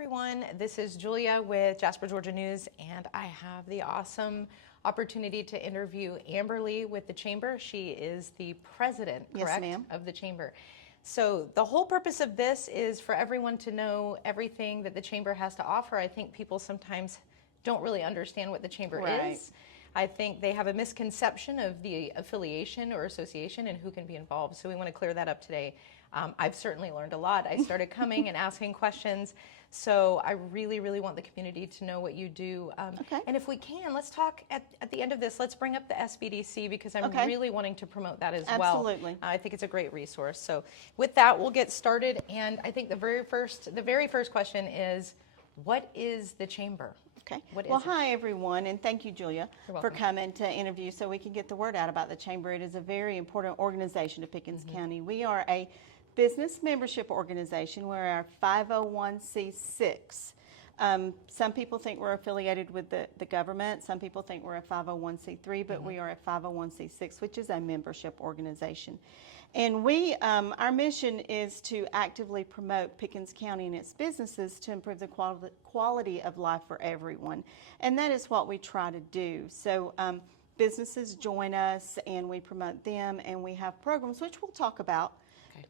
everyone. This is Julia with Jasper, Georgia News, and I have the awesome opportunity to interview Amberle with the Chamber. She is the president, correct, Yes, ma'am. of the Chamber. So the whole purpose of this is for everyone to know everything that the Chamber has to offer. I think people sometimes don't really understand what the Chamber Right. is. I think they have a misconception of the affiliation or association and who can be involved. So we want to clear that up today. I've certainly learned a lot. I started coming and asking questions. So I really, really want the community to know what you do. Okay. And if we can, let's talk at the end of this, let's bring up the SBDC because I'm Okay. really wanting to promote that as well. Absolutely. I think it's a great resource. So with that, we'll get started. And I think the very first question is, what is the Chamber? Okay. What is Well, it? hi, everyone, and thank you, Julia, You're for welcome. coming to interview so we can get the word out about the Chamber. It is a very important organization to Pickens County. We are a business membership organization. We're a 501c6. Some people think we're affiliated with the government. Some people think we're a 501c3, but we are a 501c6, which is a membership organization. And we, our mission is to actively promote Pickens County and its businesses to improve the quality of life for everyone. And that is what we try to do. So businesses join us and we promote them, and we have programs, which we'll talk about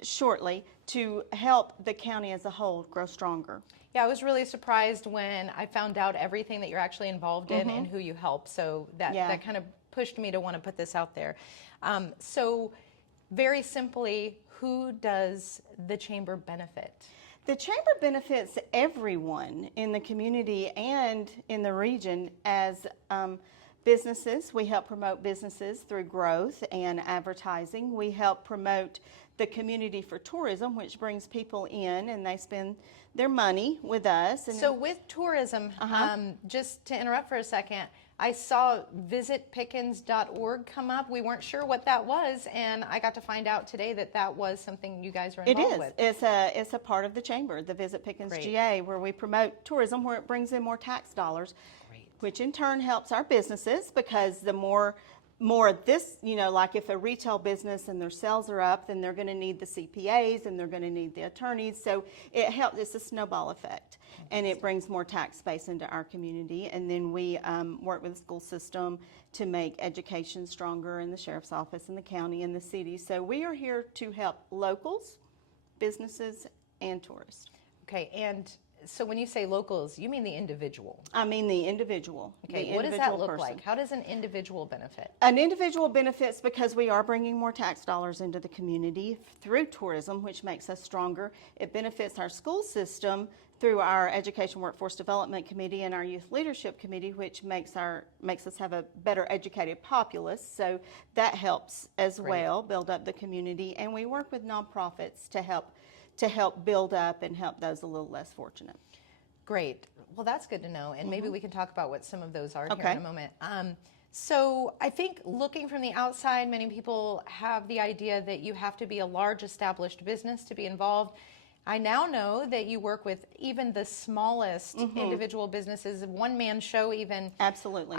shortly, to help the county as a whole grow stronger. Yeah, I was really surprised when I found out everything that you're actually involved in and who you help. So that kind of pushed me to want to put this out there. So very simply, who does the Chamber benefit? The Chamber benefits everyone in the community and in the region as businesses. We help promote businesses through growth and advertising. We help promote the community for tourism, which brings people in and they spend their money with us. And So with tourism, just to interrupt for a second, I saw visitpickens.org come up. We weren't sure what that was, and I got to find out today that that was something you guys are it involved is. with. It's a part of the Chamber, the Visit Pickens Great. GA, where we promote tourism, where it brings in more tax dollars, Great. which in turn helps our businesses, because the more of this, like if a retail business and their sales are up, then they're going to need the CPAs and they're going to need the attorneys. So it helps. It's a snowball effect, and it brings more tax base into our community. And then we work with the school system to make education stronger in the sheriff's office, in the county, and the city. So we are here to help locals, businesses, and tourists. Okay, and so when you say locals, you mean the individual. I mean the individual. Okay, the what does that individual look person. like? How does an individual benefit? An individual benefits because we are bringing more tax dollars into the community through tourism, which makes us stronger. It benefits our school system through our Education Workforce Development Committee and our Youth Leadership Committee, which makes us have a better educated populace. So that helps as well build up the community. And we work with nonprofits to help build up and help those a little less fortunate. Great. Well, that's good to know. And maybe we can talk about what some of those are here Okay. in a moment. So I think looking from the outside, many people have the idea that you have to be a large established business to be involved. I now know that you work with even the smallest individual businesses, one-man show even. Absolutely.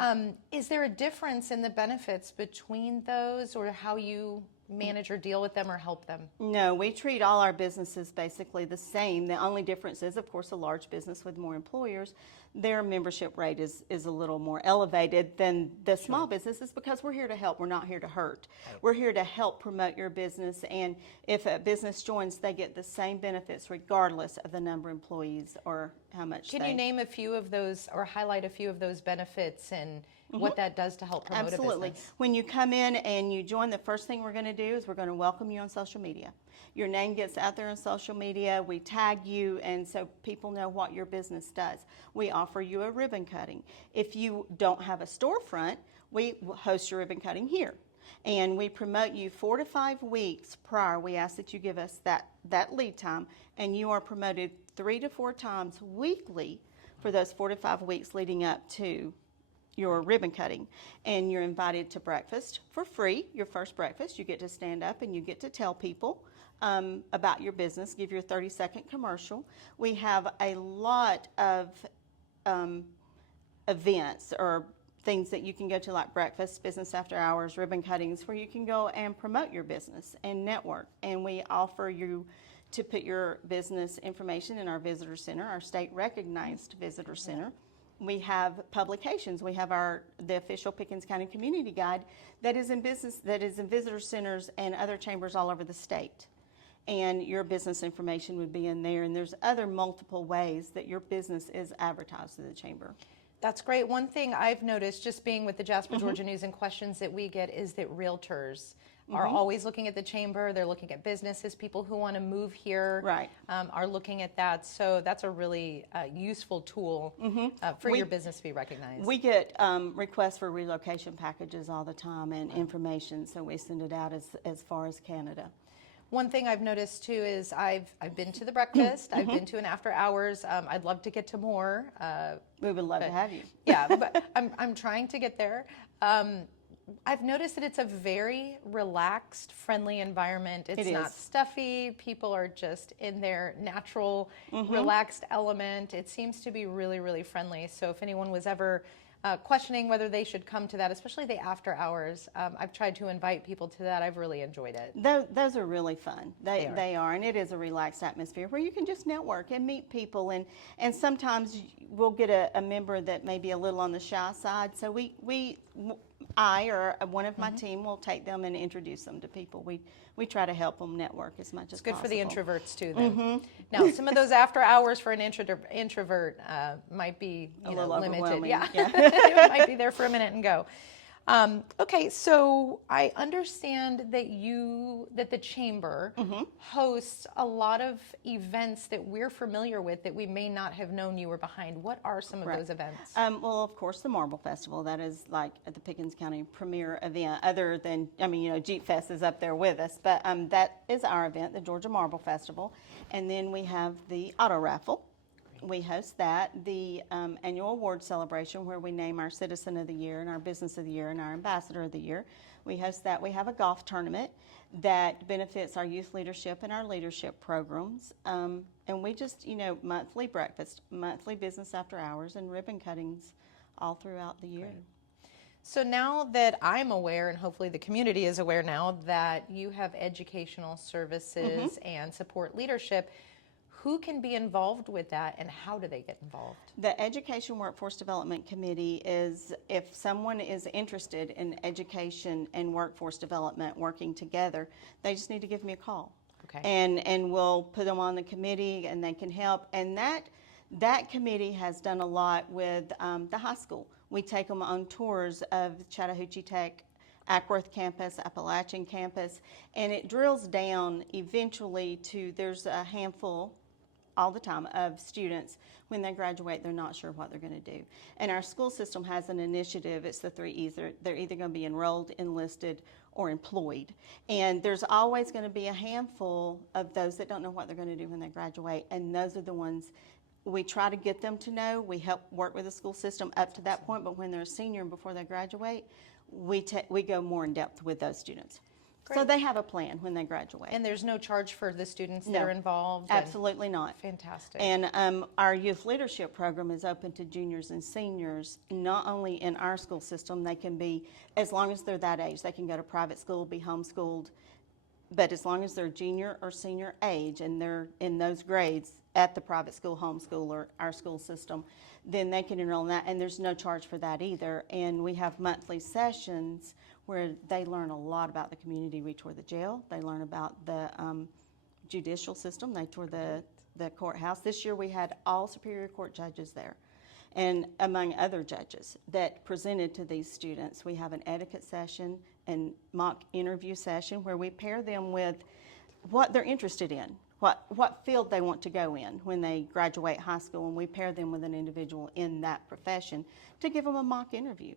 Is there a difference in the benefits between those, or how you manage or deal with them or help them? No, we treat all our businesses basically the same. The only difference is, of course, a large business with more employers, their membership rate is a little more elevated than the small businesses, because we're here to help. We're not here to hurt. We're here to help promote your business, and if a business joins, they get the same benefits regardless of the number of employees or how much Can you name a few of those or highlight a few of those benefits and what that does to help promote Absolutely. a business? When you come in and you join, the first thing we're going to do is we're going to welcome you on social media. Your name gets out there on social media. We tag you, and so people know what your business does. We offer you a ribbon cutting. If you don't have a storefront, we host your ribbon cutting here. And we promote you 4 to 5 weeks prior. We ask that you give us that lead time, and you are promoted 3 to 4 times weekly for those 4 to 5 weeks leading up to your ribbon cutting. And you're invited to breakfast for free. Your first breakfast, you get to stand up and you get to tell people about your business, give your 30-second commercial. We have a lot of events or things that you can go to, like breakfast, business after hours, ribbon cuttings, where you can go and promote your business and network. And we offer you to put your business information in our visitor center, our state recognized visitor center. We have publications. We have the official Pickens County Community Guide that is in visitor centers and other chambers all over the state. And your business information would be in there. And there's other multiple ways that your business is advertised to the chamber. That's great. One thing I've noticed just being with the Jasper, Georgia News and questions that we get is that realtors are always looking at the chamber. They're looking at businesses. People who want to move here are looking at that. So that's a really useful tool for your business to be recognized. We get requests for relocation packages all the time and information, so we send it out as far as Canada. One thing I've noticed too is I've been to the breakfast. I've been to an after hours. I'd love to get to more. We would love to have you. Yeah, but I'm trying to get there. I've noticed that it's a very relaxed, friendly environment. It's not stuffy. People are just in their natural, relaxed element. It seems to be really, really friendly. So if anyone was ever questioning whether they should come to that, especially the after hours, I've tried to invite people to that. I've really enjoyed it. Those are really fun. They are, and it is a relaxed atmosphere where you can just network and meet people. And sometimes we'll get a member that may be a little on the shy side. So I or one of my team will take them and introduce them to people. We try to help them network as much as possible. It's good for the introverts too then. Now, some of those after hours for an introvert might be a little limited. overwhelming. Yeah. It might be there for a minute and go. Okay, so I understand that the chamber hosts a lot of events that we're familiar with that we may not have known you were behind. What are some of those events? Well, of course, the Marble Festival. That is like the Pickens County premier event. Other than, Jeep Fest is up there with us, but that is our event, the Georgia Marble Festival. And then we have the auto raffle. We host that, the annual award celebration where we name our Citizen of the Year and our Business of the Year and our Ambassador of the Year. We host that. We have a golf tournament that benefits our youth leadership and our leadership programs. And we just, monthly breakfast, monthly business after hours, and ribbon cuttings all throughout the year. Great. So now that I'm aware, and hopefully the community is aware now, that you have educational services and support leadership, who can be involved with that, and how do they get involved? The Education Workforce Development Committee is, if someone is interested in education and workforce development working together, they just need to give me a call. Okay. And we'll put them on the committee, and they can help. And that committee has done a lot with the high school. We take them on tours of Chattahoochee Tech, Ackworth campus, Appalachian campus, and it drills down eventually to, there's a handful all the time of students, when they graduate, they're not sure what they're going to do. And our school system has an initiative, it's the 3 E's. They're either going to be enrolled, enlisted, or employed. And there's always going to be a handful of those that don't know what they're going to do when they graduate, and those are the ones we try to get them to know. We help work with the school system up to that point, but when they're a senior and before they graduate, we go more in depth with those students. Great. So they have a plan when they graduate. And there's no charge for the students that are involved? Absolutely not. Fantastic. And our youth leadership program is open to juniors and seniors, not only in our school system. They can be, as long as they're that age, they can go to private school, be homeschooled, but as long as they're junior or senior age and they're in those grades at the private school, homeschool, or our school system, then they can enroll in that, and there's no charge for that either. And we have monthly sessions where they learn a lot about the community. We tour the jail, they learn about the judicial system, they tour the courthouse. This year we had all Superior Court judges there, and among other judges that presented to these students. We have an etiquette session and mock interview session where we pair them with what they're interested in, what field they want to go in when they graduate high school, and we pair them with an individual in that profession to give them a mock interview.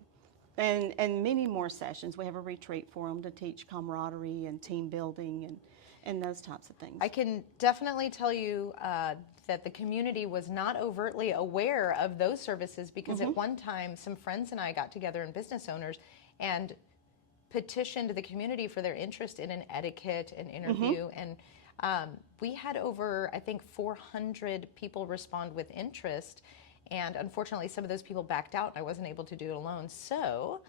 And many more sessions. We have a retreat for them to teach camaraderie and team building and those types of things. I can definitely tell you that the community was not overtly aware of those services because at one time some friends and I got together and business owners and petitioned the community for their interest in an etiquette and interview, and we had over, I think, 400 people respond with interest. And unfortunately, some of those people backed out, and I wasn't able to do it alone. So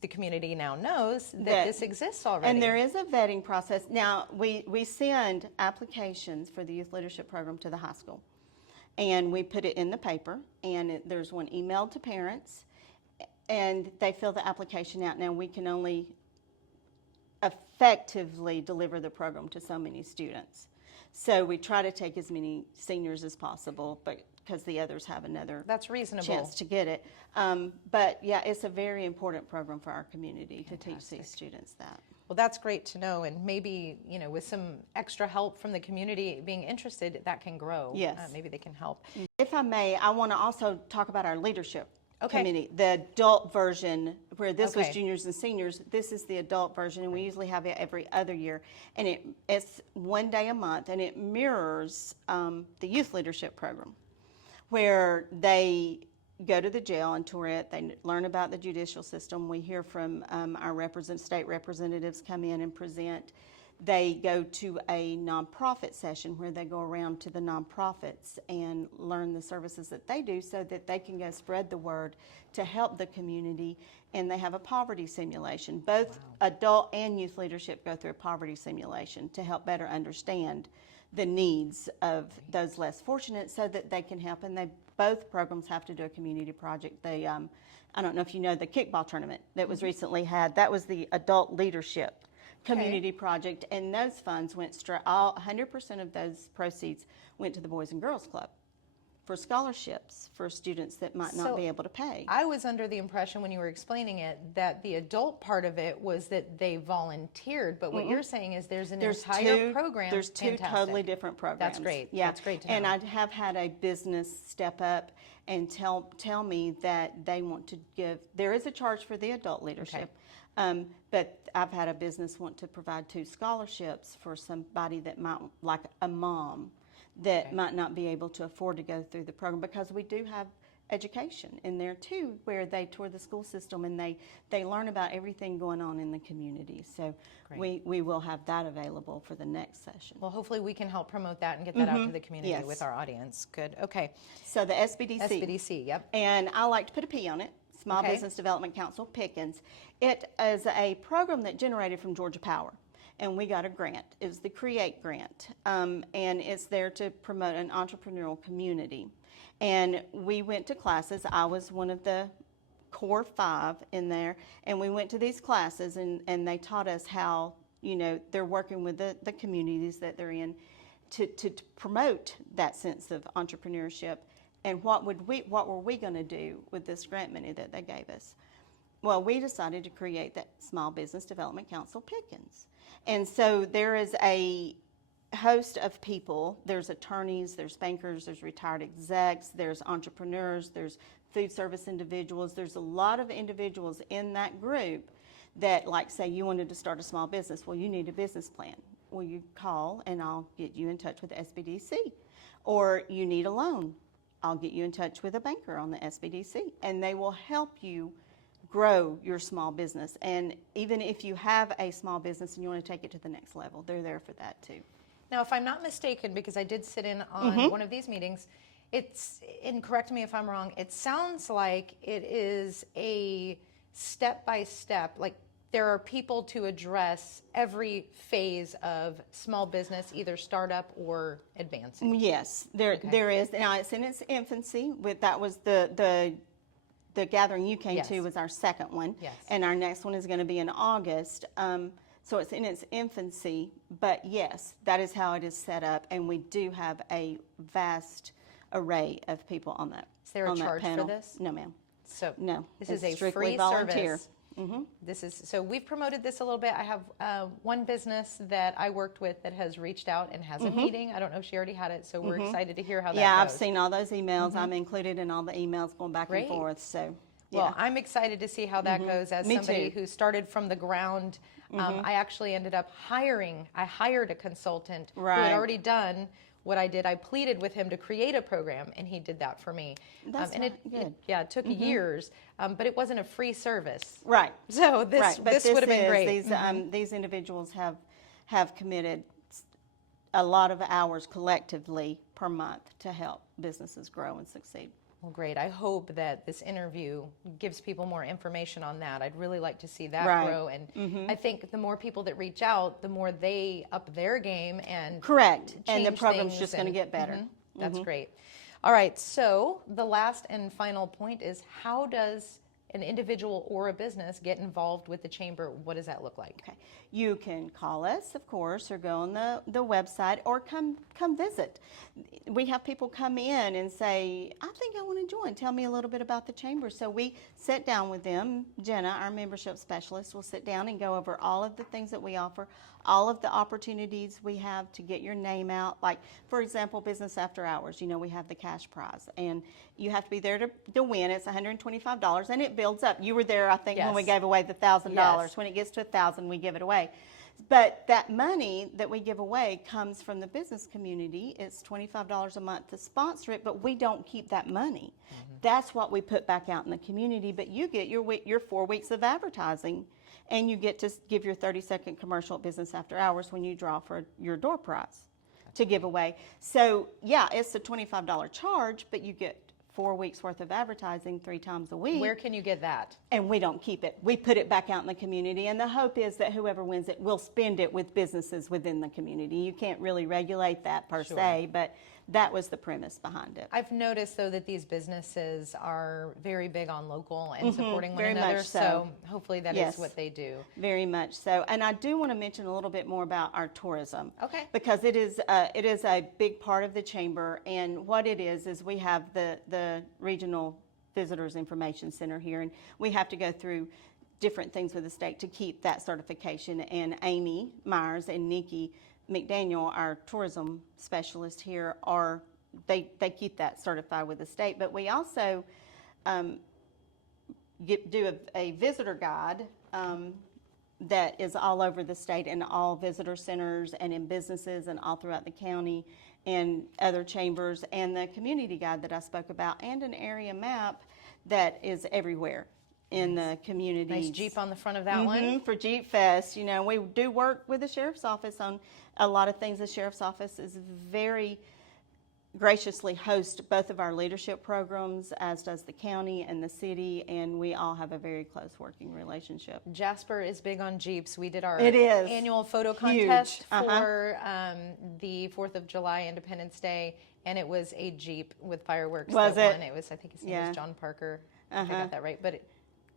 the community now knows that this exists already. And there is a vetting process. Now, we send applications for the Youth Leadership Program to the high school. And we put it in the paper, and there's one emailed to parents, and they fill the application out. Now, we can only effectively deliver the program to so many students. So we try to take as many seniors as possible, but because the others have another That's reasonable. chance to get it. But yeah, it's a very important program for our community to teach these students that. Well, that's great to know, and maybe, with some extra help from the community being interested, that can grow. Yes. Maybe they can help. If I may, I want to also talk about our leadership Okay. committee, the adult version, where this was Okay. juniors and seniors. This is the adult version, and we usually have it every other year. And it's one day a month, and it mirrors the youth leadership program, where they go to the jail and tour it. They learn about the judicial system. We hear from our state representatives come in and present. They go to a nonprofit session where they go around to the nonprofits and learn the services that they do so that they can go spread the word to help the community. And they have a poverty simulation. Both adult and youth leadership go through a poverty simulation to help better understand the needs of those less fortunate so that they can help. And both programs have to do a community project. They, I don't know if you know the kickball tournament that was recently had. That was the adult leadership community project, and those funds went straight. 100% of those proceeds went to the Boys and Girls Club for scholarships for students that might not be able to pay. I was under the impression when you were explaining it that the adult part of it was that they volunteered, but what you're saying is there's entire program. There's two Fantastic. totally different programs. That's great. Yeah, That's great to know. and I have had a business step up and tell me that they want to give. There is a charge for the adult leadership. But I've had a business want to provide 2 scholarships for somebody that might, like a mom, that might not be able to afford to go through the program, because we do have education in there too, where they tour the school system and they learn about everything going on in the community. So we will have that available for the next session. Well, hopefully we can help promote that and get that out to the community Yes. with our audience. Good. Okay. So the SBDC. SBDC, yep. And I like to put a P on it. Small Okay. Business Development Council, Pickens. It is a program that generated from Georgia Power, and we got a grant. It was the CREATE grant, and it's there to promote an entrepreneurial community. And we went to classes. I was one of the core 5 in there, and we went to these classes, and they taught us how, they're working with the communities that they're in to promote that sense of entrepreneurship. And what were we going to do with this grant money that they gave us? Well, we decided to create that Small Business Development Council, Pickens. And so there is a host of people. There's attorneys, there's bankers, there's retired execs, there's entrepreneurs, there's food service individuals. There's a lot of individuals in that group that, like, say you wanted to start a small business. Well, you need a business plan. Well, you call and I'll get you in touch with the SBDC. Or you need a loan. I'll get you in touch with a banker on the SBDC, and they will help you grow your small business. And even if you have a small business and you want to take it to the next level, they're there for that too. Now, if I'm not mistaken, because I did sit in on one of these meetings, and correct me if I'm wrong, it sounds like it is a step-by-step, like there are people to address every phase of small business, either startup or advancing. Yes, there is. Now, it's in its infancy. That was the gathering you came to was our second one. Yes. And our next one is going to be in August. So it's in its infancy. But yes, that is how it is set up. And we do have a vast array of people on that Is there a charge panel. for this? No, ma'am. So No. this is it's a strictly free volunteer. service. This is so we've promoted this a little bit. I have one business that I worked with that has reached out and has a meeting. I don't know if she already had it, so we're excited to hear how that goes. Yeah, I've seen all those emails. I'm included in all the emails going back Great. and forth. So, Well, I'm excited to see how that goes. As Me somebody too. who started from the ground, I actually ended up hired a consultant who Right. had already done what I did. I pleaded with him to create a program, and he did that for me. That's and right. it took years, but it wasn't a free service. Right. So this Right, but this would have been great. These individuals have committed a lot of hours collectively per month to help businesses grow and succeed. Well, great. I hope that this interview gives people more information on that. I'd really like to see that Right. grow. And I think the more people that reach out, the more they up their game and Correct. And the change program's things just going to get better. That's great. All right. So the last and final point is, how does an individual or a business get involved with the chamber? What does that look like? Okay. You can call us, of course, or go on the website, or come visit. We have people come in and say, I think I want to join. Tell me a little bit about the chamber. So we sit down with them. Jenna, our membership specialist, will sit down and go over all of the things that we offer, all of the opportunities we have to get your name out. Like, for example, Business After Hours. You know, we have the cash prize, and you have to be there to win. It's $125, and it builds up. You were there, I think, when we Yes. gave away the $1,000. Yes. When it gets to $1,000, we give it away. But that money that we give away comes from the business community. It's $25 a month to sponsor it, but we don't keep that money. That's what we put back out in the community. But you get your 4 weeks of advertising, and you get to give your 30-second commercial at Business After Hours when you draw for your door prize to give away. So, yeah, it's a $25 charge, but you get 4 weeks worth of advertising 3 times a week. Where can you get that? And we don't keep it. We put it back out in the community, and the hope is that whoever wins it will spend it with businesses within the community. You can't really regulate that per se, but that was the premise behind it. I've noticed, though, that these businesses are very big on local and supporting one very another. much so. Hopefully that Yes. is what they do. Very much so. And I do want to mention a little bit more about our tourism. Okay. Because it is a big part of the chamber. And what it is we have the Regional Visitors Information Center here, and we have to go through different things with the state to keep that certification. And Amy Myers and Nikki McDaniel, our tourism specialist here, they keep that certified with the state. But we also do a visitor guide that is all over the state, in all visitor centers and in businesses and all throughout the county and other chambers, and the community guide that I spoke about, and an area map that is everywhere in the community. Nice Jeep on the front of that one. For Jeep Fest. You know, we do work with the Sheriff's Office on a lot of things. The Sheriff's Office is very graciously host both of our leadership programs, as does the county and the city, and we all have a very close working relationship. Jasper is big on Jeeps. We did our It is. annual photo Huge. contest for the 4th of July Independence Day, and it was a Jeep with fireworks. Was that it? won. It was, I think his name Yeah. was John Parker. I think I got that right. But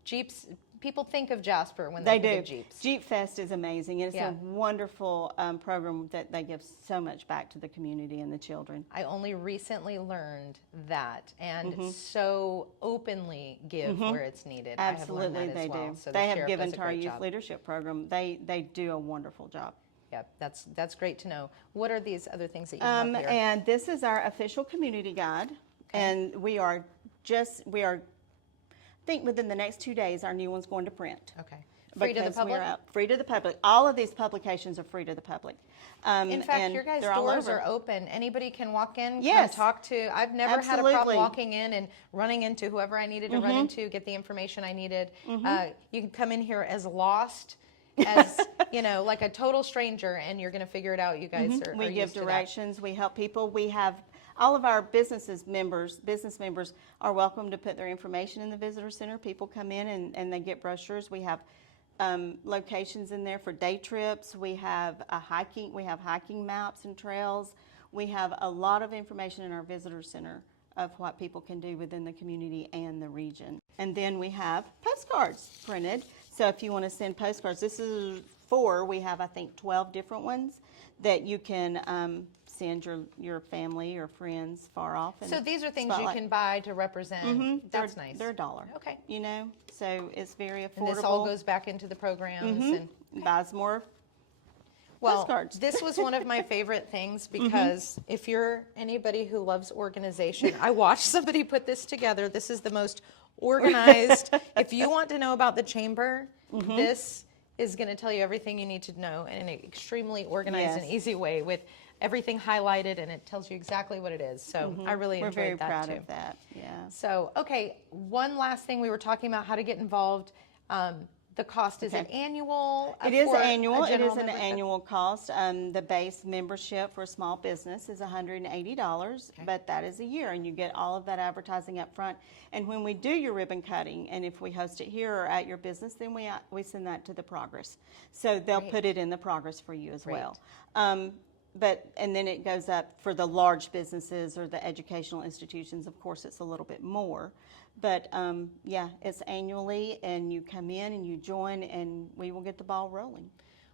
Jeeps, people think of Jasper when They they think do. of Jeeps. Jeep Fest is amazing. It's Yeah. a wonderful program that they give so much back to the community and the children. I only recently learned that, and so openly give where it's needed. Absolutely, I have learned that they as well. do. So the They have sheriff given does a to our great youth job. leadership program. They do a wonderful job. Yeah, that's great to know. What are these other things that you have here? And this is our official community guide, and we are, I think within the next 2 days, our new one's going to print. Okay. Free to the Because we're public? out- free to the public. All of these publications are free to the public. In fact, and your guys' they're all doors over. are open. Anybody can walk in, Yes. come talk to. I've never had a Absolutely. problem walking in and running into whoever I needed to run into, get the information I needed. You can come in here as lost as, like a total stranger, and you're going to figure it out. You guys are We used give to that. directions. We help people. We have all of our business members are welcome to put their information in the visitor center. People come in and they get brochures. We have locations in there for day trips. We have hiking maps and trails. We have a lot of information in our visitor center of what people can do within the community and the region. And then we have postcards printed. So if you want to send postcards, we have, I think, 12 different ones that you can send your family or friends far off. And So these are things spotlight. you can buy to represent. That's nice. They're $1. Okay. So it's very affordable. And this all goes back into the programs. And Buys more Well, postcards. this was one of my favorite things because if you're anybody who loves organization, I watched somebody put this together. This is the most organized. If you want to know about the chamber, this is going to tell you everything you need to know in an extremely organized and Yes. easy way with everything highlighted, and it tells you exactly what it is. So I really We're enjoyed very that proud too. of that. Yeah. So, okay, one last thing. We were talking about how to get involved. The cost, is it annual? It is for a annual. It general is an membership? annual cost. The base membership for a small business is $180, but that is a year, and you get all of that advertising up front. And when we do your ribbon cutting, and if we host it here or at your business, then we send that to the Progress. So they'll put it in the Progress for you as well. And then it goes up for the large businesses or the educational institutions. Of course, it's a little bit more. But yeah, it's annually, and you come in and you join, and we will get the ball rolling.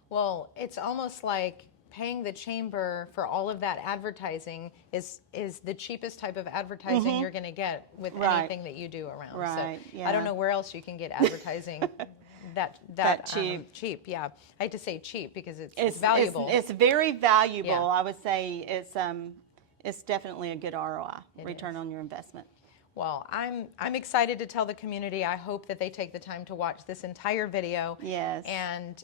Well, it's almost like paying the chamber for all of that advertising is the cheapest type of advertising you're going to get with anything that you do around. Right. So I don't know where else you can get advertising that cheap. Yeah, I hate to say cheap because it's valuable. It's very valuable. I would say it's definitely a good ROI, return on your investment. Well, I'm excited to tell the community. I hope that they take the time to watch this entire video. Yes. And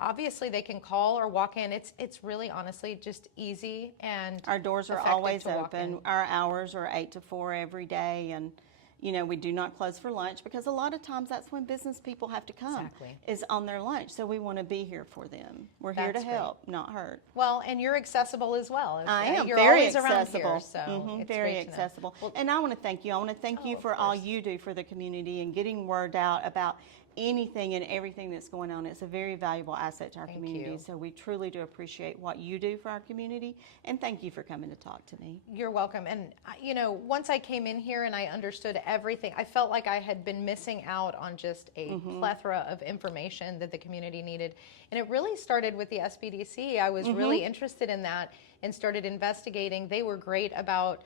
obviously they can call or walk in. It's really honestly just easy, and our doors are always open. Our hours are 8 to 4 every day, and you know, we do not close for lunch because a lot of times that's when business people have to come, is on their lunch. So we want to be here for them. We're here to help, not hurt. Well, and you're accessible as well. I am. You're very always accessible. around here, so it's very great to know. accessible. Well, and I want to thank you. I want to thank you for all you do for the community and getting word out about anything and everything that's going on. It's a very valuable asset to our community. So we truly do appreciate what you do for our community, and thank you for coming to talk to me. You're welcome. And you know, once I came in here and I understood everything, I felt like I had been missing out on just a plethora of information that the community needed. And it really started with the SBDC. I was really interested in that and started investigating. They were great about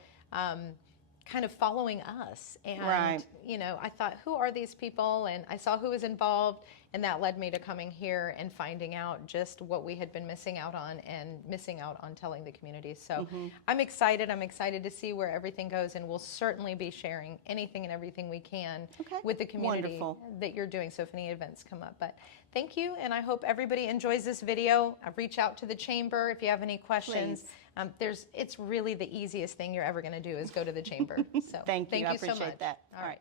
kind of following us, and you know, I thought, who are these people? And I saw who was involved, and that led me to coming here and finding out just what we had been missing out on telling the community. So I'm excited to see where everything goes, and we'll certainly be sharing anything and everything we can with the community that you're doing, so if any events come up. But thank you, and I hope everybody enjoys this video. Reach out to the chamber if you have any questions. It's really the easiest thing you're ever going to do is go to the chamber. So thank you. I so appreciate much. that. All right.